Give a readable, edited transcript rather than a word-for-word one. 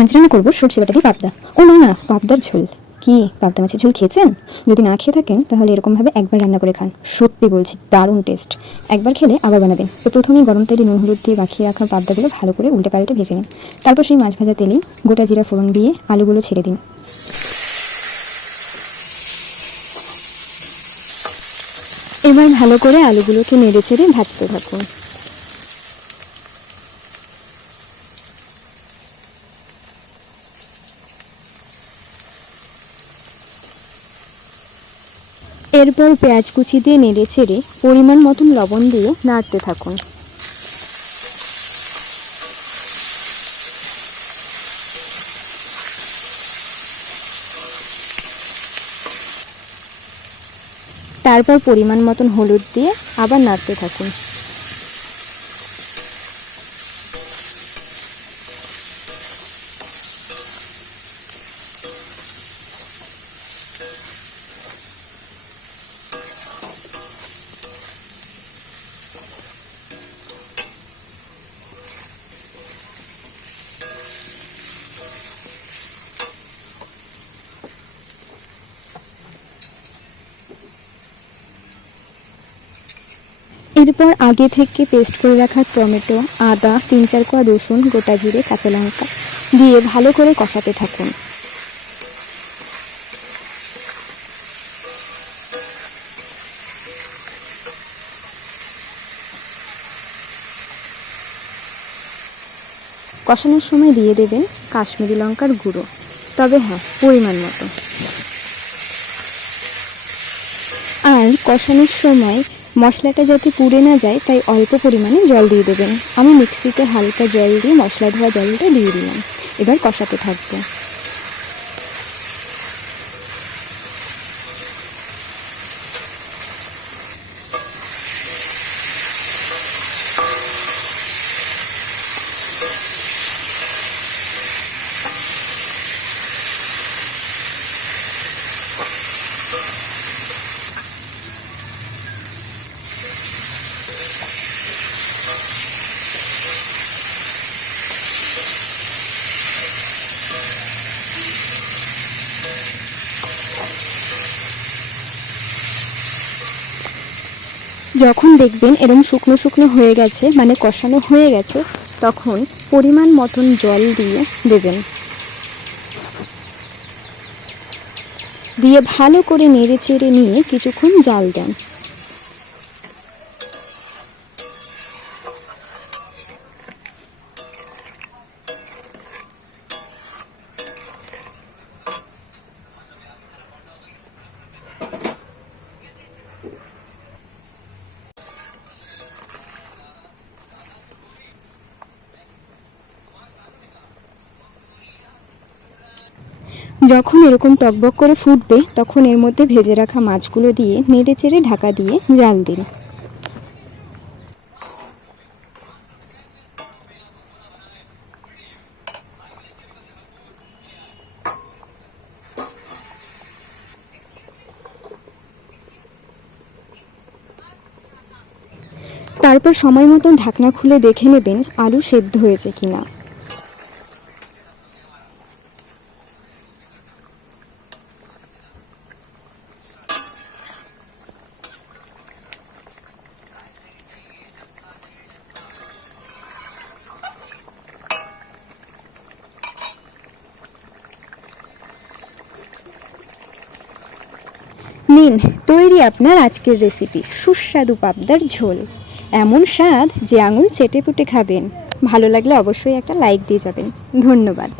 আজ রান্না করবো সরষে বাটা দিয়ে পাবদা। ও না না, পাবদার ঝোল। কি পাবদা মাছের ঝোল খেয়েছেন? যদি না খেয়ে থাকেন তাহলে এরকমভাবে একবার রান্না করে খান, সত্যি বলছি দারুণ টেস্ট। একবার খেলে আবার বানাবেন। তো প্রথমেই গরম তেলে নুন হলুদ দিয়ে মাখিয়ে রাখা পাবদাগুলো ভালো করে উল্টে পাল্টে ভেজে নিন। তারপর সেই মাছ ভাজা তেলে গোটা জিরা ফোড়ন দিয়ে আলুগুলো ছেড়ে দিন। এবার ভালো করে আলুগুলোকে নেড়ে চেড়ে ভাজতে থাকুন। এরপর পেঁয়াজ কুচি দিয়ে নেড়ে চেড়ে পরিমাণ মতন লবণ দিয়ে নাড়তে থাকুন। তারপর পরিমাণ মতন হলুদ দিয়ে আবার নাড়তে থাকুন। এরপর আগে থেকে পেস্ট করে রাখা টমেটো, আদা, 3-4 কোয়া রসুন, গোটা জিরে, কাঁচা লঙ্কা দিয়ে ভালো করে কষাতে থাকুন। কষানোর সময় দিয়ে দেবেন কাশ্মীরি লঙ্কার গুঁড়ো, তবে হ্যাঁ পরিমাণ মতো। আর কষানোর সময় মশলাটা যাতে পুড়ে না যায় তাই অল্প পরিমাণে জল দিয়ে দেবেন। আমি মিক্সিতে হালকা জল দিয়ে মশলা ধোয়া জলটা দিয়ে দিলাম। এবার কষাতে থাকবো। যখন দেখবেন এরকম শুকনো শুকনো হয়ে গেছে, মানে কষানো হয়ে গেছে, তখন পরিমাণ মতন জল দিয়ে দেবেন। দিয়ে ভালো করে নেড়ে চেড়ে নিয়ে কিছুক্ষণ জাল দেন। যখন এরকম টকবক করে ফুটবে তখন এর মধ্যে ভেজে রাখা মাছগুলো দিয়ে নেড়ে চেড়ে ঢাকা দিয়ে জাল দিন। তারপর সময় মতন ঢাকনা খুলে দেখে নেবেন আলু সেদ্ধ হয়েছে কিনা। নিন, তৈরি আপনার আজকের রেসিপি সুস্বাদু পাবদার ঝোল। এমন স্বাদ যে আঙুল চেটে পুটে খাবেন। ভালো লাগলে অবশ্যই একটা লাইক দিয়ে যাবেন। ধন্যবাদ।